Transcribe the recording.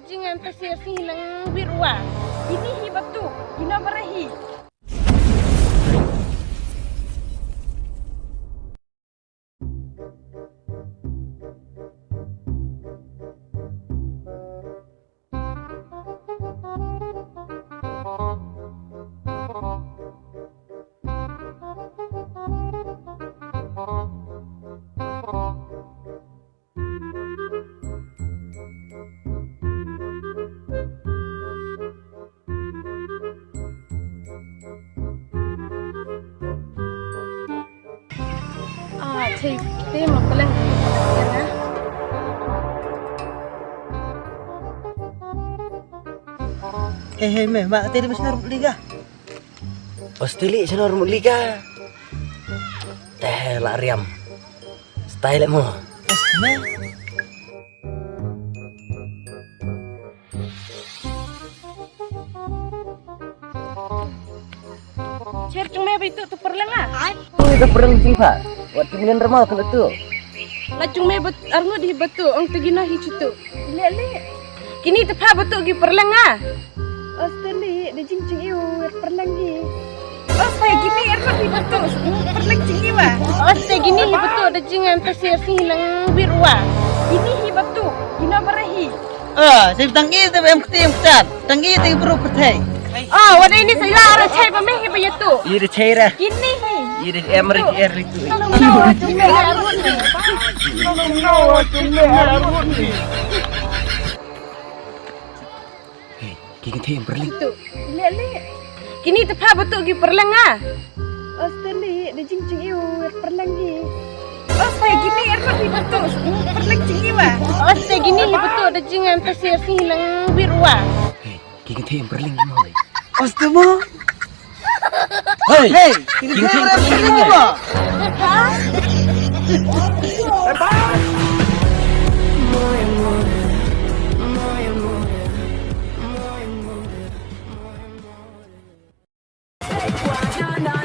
dajingan pasir hilang birwa. Ini hi batu, ina barahi. Cik, kita mau pelang ya. Meh, mak tadi besar liga. Pastili sa normal liga. Teh lariam. Style mo. Meh. Cik, cuma itu tu perlang ah. Ito perang jingpa. Waktu milian ramal kena tu. Lacung me bet arno di batu ang tagina hi citu. Le. Kini tepa batu gi perlang ah. Astali de jing iu perlang gi. Apa gini arno di batu perlang jing iwa. Aste gini hi batu de jingan pasir hilang birwa. Ini hi batu ina barahi. Saya tangi tu em ketat. Tangi tu bro pertai. Wada ini saya ara cai pa me hi bayatu. Iri chaira. Kini hi. Iri emerik itu. Hei, kiki yang berling. Itu. Le. Kini tepa batu gi perlang ah. Astali de jing iu perlang gi. Apa gini arno di batu perlang jing iwa. Aste gini hi batu de jingan pasir hilang birwa. Hei, kiki yang berling mau. Astama. Hei, Kiki yang berling berling. Guayana.